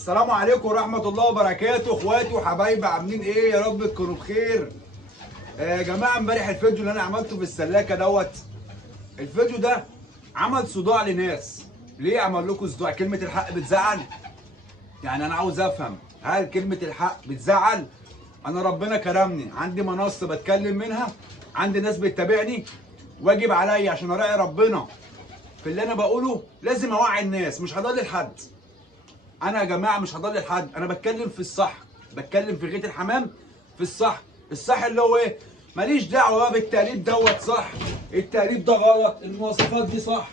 السلام عليكم ورحمة الله وبركاته، اخواتي وحبايبي، عاملين ايه؟ يا رب تكونوا بخير. يا جماعة، امبارح الفيديو اللي انا عملته في السلاكة دوت، الفيديو ده عمل صداع لناس. ليه عمل لكم صداع؟ كلمة الحق بتزعل؟ يعني انا عاوز افهم، هل كلمة الحق بتزعل؟ انا ربنا كرمني، عندي منصة بتكلم منها، عندي ناس بتتابعني، واجب عليا عشان اراعي ربنا في اللي انا بقوله لازم اوعي الناس، مش هضلل حد. انا يا جماعه مش هضلل حد، انا بتكلم في الصح، بتكلم في غيط الحمام في الصح. الصح اللي هو ايه؟ ماليش دعوه بقى بالتقليد دوت صح، التقليد ده غلط، المواصفات دي صح،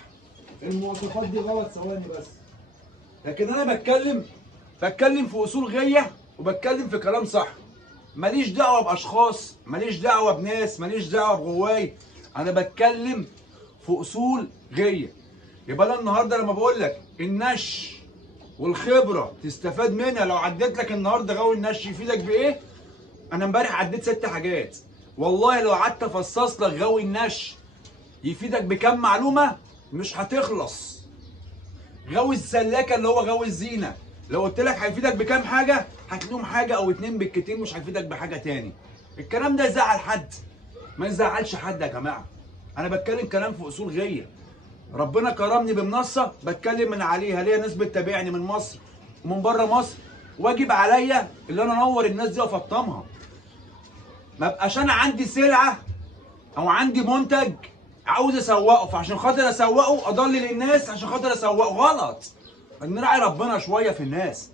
المواصفات دي غلط، ثواني بس. لكن انا بتكلم في اصول غيه، وبتكلم في كلام صح. ماليش دعوه باشخاص، ماليش دعوه بناس، ماليش دعوه بغواي، انا بتكلم في اصول غيه. يبقى انا النهارده لما بقول لك النش والخبره تستفاد منها، لو عديت لك النهارده غاوي النش يفيدك بايه؟ انا امبارح عديت 6 حاجات، والله لو قعدت افصص لك غاوي النش يفيدك بكام معلومه مش هتخلص. غاوي السلاكه اللي هو غاوي الزينه، لو قلت لك هيفيدك بكام حاجه هتلاقيهم حاجه او اتنين بالكتير، مش هيفيدك بحاجه تاني. الكلام ده يزعل حد؟ ما يزعلش حد يا جماعه. انا بتكلم كلام في اصول غيه، ربنا كرمني بمنصه بتكلم من عليها، ليا ناس بتتابعني من مصر ومن بره مصر، واجب عليا اللي انا انور الناس دي وافطمها. ما بقاش انا عندي سلعه او عندي منتج عاوز اسوقه، فعشان خاطر اسوقه اضلل الناس، عشان خاطر اسوقه غلط. نراعي ربنا شويه في الناس.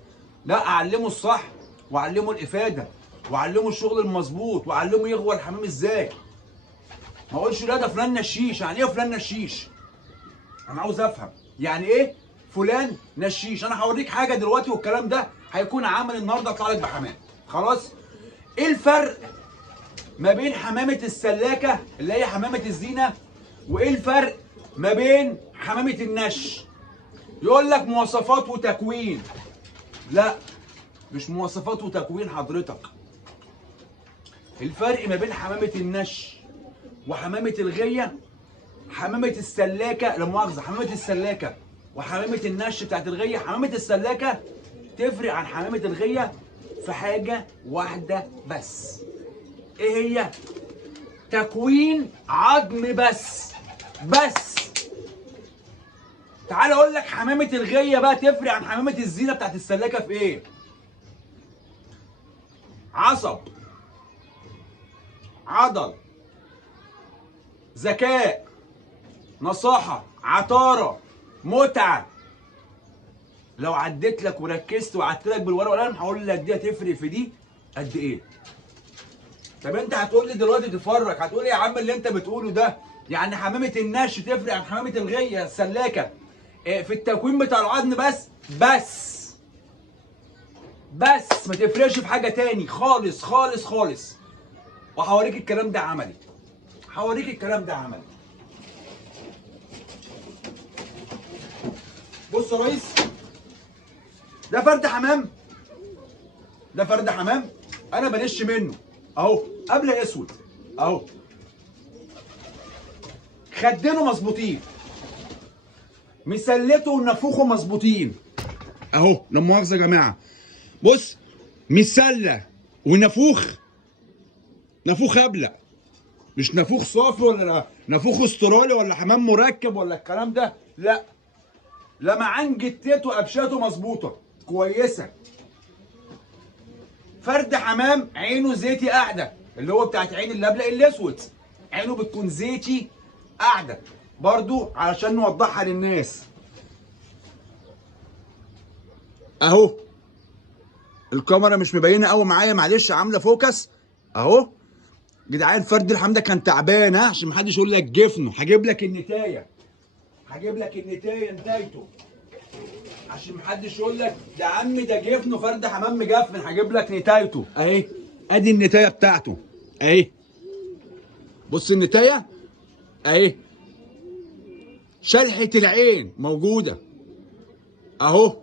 لا، اعلمه الصح، واعلمه الافاده، واعلمه الشغل المظبوط، واعلمه يغوى الحمام ازاي. ما اقولش لا ده فلان نشيش. يعني ايه فلان نشيش؟ انا عاوز افهم يعني ايه فلان نشيش. انا هوريك حاجه دلوقتي، والكلام ده هيكون عمل النهارده اطلع لك بحمام. خلاص؟ ايه الفرق ما بين حمامه السلاكه اللي هي حمامه الزينه، وايه الفرق ما بين حمامه النش؟ يقول لك مواصفات وتكوين. لا، مش مواصفات وتكوين حضرتك. الفرق ما بين حمامه النش وحمامه الغيه، حمامه السلاكه، لا مؤاخذه، حمامه السلاكه وحمامه النش بتاعت الغيه. حمامه السلاكه تفرق عن حمامه الغيه في حاجه واحده بس. ايه هي؟ تكوين عظم بس. تعال اقول لك حمامه الغيه بقى تفرق عن حمامه الزينه بتاعت السلاكه في ايه؟ عصب، عضل، ذكاء، نصاحه، عطاره، متعه. لو عديت لك وركزت وقعدت لك بالورقه والقلم هقول لك دي هتفرق في دي قد ايه. طب انت هتقول لي دلوقتي تفرج، هتقول لي يا عم اللي انت بتقوله ده يعني حمامه النش تفرق عن حمامه الغيه السلاكه في التكوين بتاع العظم بس ما تفرقش في حاجه تاني خالص خالص خالص. وهوريك الكلام ده عملي، هوريك الكلام ده عملي. بص يا ريس، ده فرد حمام، ده فرد حمام انا بنش منه اهو، قبل اسود اهو، خدينه مظبوطين، مسلته ونفوخه مظبوطين اهو. لا مؤاخذه يا جماعه، بص، مسله ونفوخ، نفوخ ابلق، مش نفوخ صافي ولا نفوخ استرالي ولا حمام مركب ولا الكلام ده، لا. لمعان جتته وابشاته مظبوطه كويسه. فرد حمام عينه زيتي قاعده، اللي هو بتاعت عين اللبلق الاسود، عينه بتكون زيتي قاعده برضو علشان نوضحها للناس اهو. الكاميرا مش مبينه قوي معايا، معلش، عامله فوكس اهو. جدعان فرد الحمام ده كان تعبان، ها، عشان محدش يقول لك جفنه. هجيب لك النتايه، هجيب لك النتايه نتايته، عشان محدش يقول لك ده عم ده جفنه فرد حمام مجفن. هجيب لك نتايته اهي، ادي النتايه بتاعته اهي. بص النتايه اهي، شلحه العين موجوده اهو.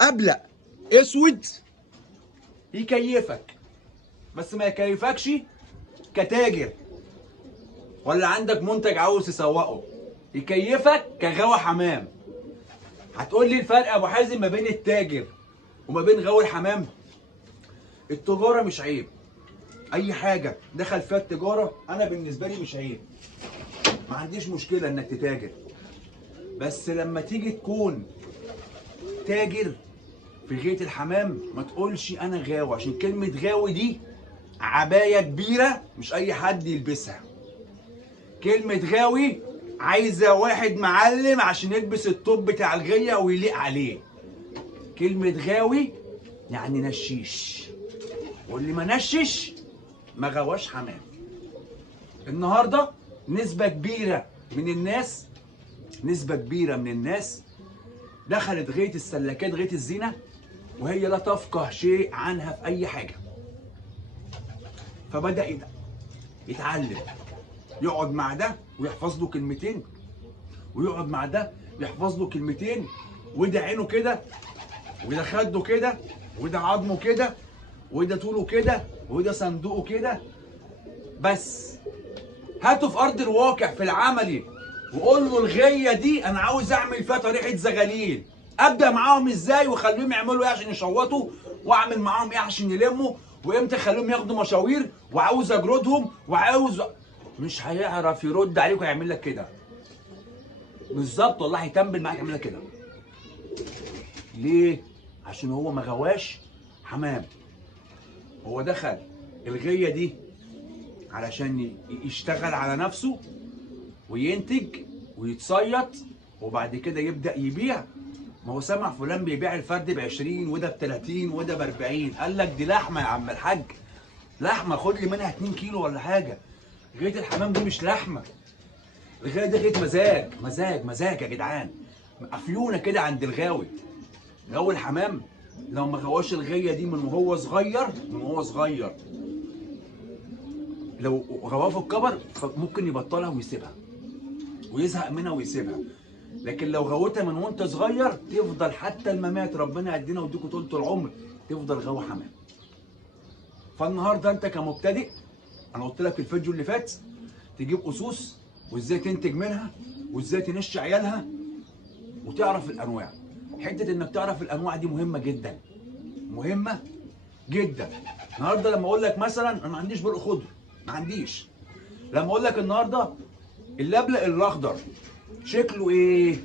ابلق اسود يكيفك، بس ما يكيفكش كتاجر ولا عندك منتج عاوز تسوقه، يكيفك كغاوي حمام. هتقول لي الفرق يا ابو حازم ما بين التاجر وما بين غاوي الحمام؟ التجاره مش عيب، اي حاجه دخل فيها التجاره انا بالنسبه لي مش عيب، ما عنديش مشكله انك تتاجر. بس لما تيجي تكون تاجر في غاية الحمام ما تقولش انا غاوي، عشان كلمه غاوي دي عبايه كبيره مش اي حد يلبسها. كلمه غاوي عايزه واحد معلم عشان يلبس الطوب بتاع الغيه ويليق عليه. كلمه غاوي يعني نشيش، واللي ما نشش ما غواش حمام. النهارده نسبه كبيره من الناس دخلت غايه السلكات، غايه الزينه، وهي لا تفقه شيء عنها في اي حاجه. فبدأ يتعلم، يقعد مع ده ويحفظ له كلمتين، ويقعد مع ده يحفظ له كلمتين، وده عينه كده، وده خده كده، وده عظمه كده، وده طوله كده، وده صندوقه كده. بس هاته في ارض الواقع في العملي وقول له الغيه دي انا عاوز اعمل فيها طريقه زغاليل، ابدا معاهم ازاي واخليهم يعملوا ايه عشان يشوطوا، واعمل معاهم ايه عشان يلموا، وامتى اخليهم ياخدوا مشاوير، وعاوز اجردهم، مش هيعرف يرد عليك ويعمل لك كده بالظبط. والله هيتنبل معاك يعمل لك كده. ليه؟ عشان هو ما غواش حمام. هو دخل الغيه دي علشان يشتغل على نفسه وينتج ويتصيط، وبعد كده يبدأ يبيع. ما هو سمع فلان بيبيع الفرد ب20 وده ب30 وده ب40، قال لك دي لحمه يا عم الحاج، لحمه خد لي منها 2 كيلو ولا حاجه. غايه الحمام دي مش لحمه، الغايه دي غايه مزاج يا جدعان. افيونه كده عند الغاوي. غاوي الحمام لو ما غواش الغايه دي من وهو صغير، لو غواه في الكبر ممكن يبطلها ويسيبها ويزهق منها ويسيبها. لكن لو غوتها من وانت صغير تفضل حتى الممات، ربنا يدينا ويديكوا طولة العمر، تفضل غاوي حمام. فالنهارده انت كمبتدئ، انا قلت لك في الفيديو اللي فات تجيب اسوس وازاي تنتج منها وازاي تنشي عيالها وتعرف الانواع. حته انك تعرف الانواع دي مهمه جدا، مهمه جدا. النهارده لما اقول لك مثلا انا ما عنديش برق خضر، ما عنديش، لما اقول لك النهارده اللبلق الاخضر شكله ايه؟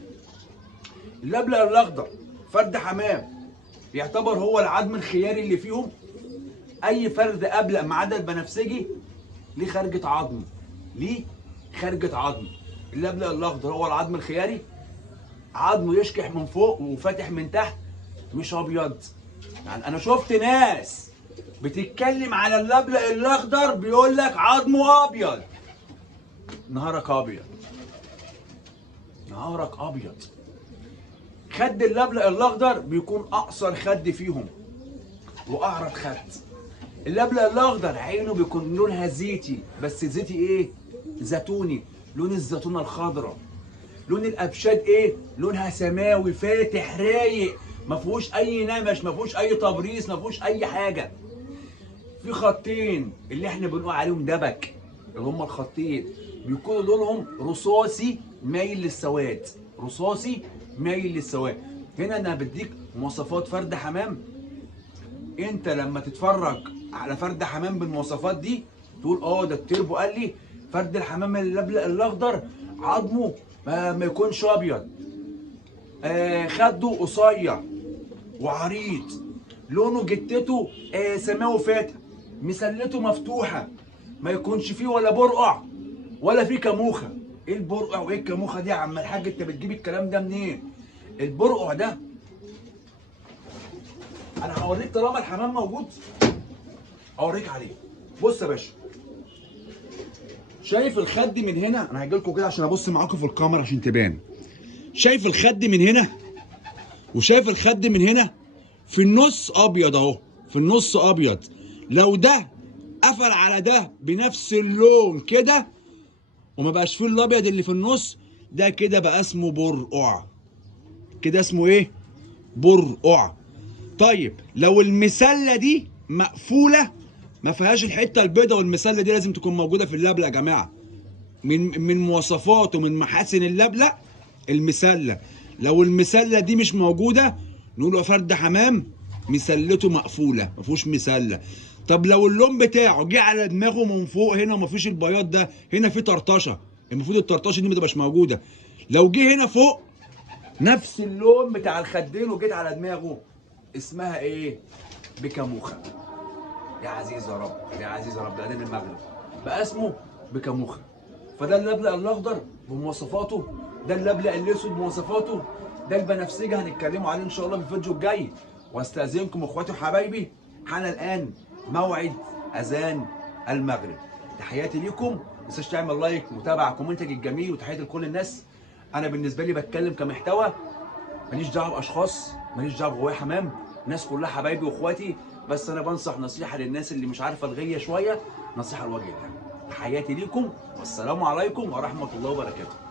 اللبلق الاخضر فرد حمام يعتبر هو العظم الخياري اللي فيهم. اي فرد ابلق ما عدا البنفسجي ليه خرجه عظم، اللبلق الاخضر هو العظم الخياري، عظمه يشكح من فوق وفاتح من تحت، مش ابيض. يعني انا شفت ناس بتتكلم على اللبلق الاخضر بيقول لك عظمه ابيض. نهارك ابيض. خد اللبلق الاخضر بيكون اقصر خد فيهم واعرض خد. اللبلق الاخضر عينه بيكون لونها زيتي، بس زيتي ايه؟ زيتوني، لون الزيتونه الخضراء. لون الابشاد ايه؟ لونها سماوي فاتح رايق، ما فيهوش اي نمش، ما فيهوش اي تبريص، ما فيهوش اي حاجه. في خطين اللي احنا بنقول عليهم دبك، اللي هم الخطين بيكونوا لونهم رصاصي مايل للسواد. هنا انا بديك مواصفات فرد حمام، انت لما تتفرج على فرد حمام بالمواصفات دي تقول ده التربو قال لي فرد الحمام اللبلق الاخضر عظمه ما يكونش ابيض، خده قصير وعريض، لونه جتته سماوي فاتح، مسلته مفتوحه، ما يكونش فيه ولا برقع ولا فيه كموخه. ايه البرقع وايه الكموخه دي يا عم الحاج؟ انت بتجيب الكلام ده منين؟ البرقع ده انا هوريك طالما الحمام موجود اوريك عليه. بص يا باشا، شايف الخد من هنا؟ انا هاجي لكم كده عشان ابص معاكم في الكاميرا عشان تبان. شايف الخد من هنا وشايف الخد من هنا؟ في النص ابيض اهو، في النص ابيض. لو ده قفل على ده بنفس اللون كده وما بقاش فيه الابيض اللي في النص ده، كده بقى اسمه برقع. كده اسمه ايه؟ برقع. طيب لو المسله دي مقفوله ما فيهاش الحته البيضاء، والمسله دي لازم تكون موجوده في اللبلة يا جماعه. من مواصفات ومن محاسن اللبلة المسله. لو المسله دي مش موجوده نقول له فرد حمام مسلته مقفوله ما فيهوش مسله. طب لو اللون بتاعه جه على دماغه من فوق هنا وما فيش البياض ده، هنا في طرطشه، المفروض الطرطشه دي ما تبقاش موجوده. لو جه هنا فوق نفس اللون بتاع الخدين وجيت على دماغه، اسمها ايه؟ بكاموخه. يا عزيز يا رب، يا عزيز يا رب، ده قدام المغرب بقى اسمه بكاموخه. فده اللبلق الاخضر بمواصفاته، ده اللبلق الاسود بمواصفاته، ده البنفسجي هنتكلموا عليه ان شاء الله في الفيديو الجاي. واستاذنكم اخواتي وحبايبي، حان الان موعد اذان المغرب. تحياتي ليكم، ما تنساش تعمل لايك، متابعه، كومنتك الجميل، وتحياتي لكل الناس. انا بالنسبه لي بتكلم كمحتوى، ماليش دعوه باشخاص، ماليش دعوه بغوايه حمام، الناس كلها حبايبي واخواتي، بس انا بنصح نصيحه للناس اللي مش عارفه الغيه شويه، نصيحه لوجه الله. تحياتي ليكم والسلام عليكم ورحمه الله وبركاته.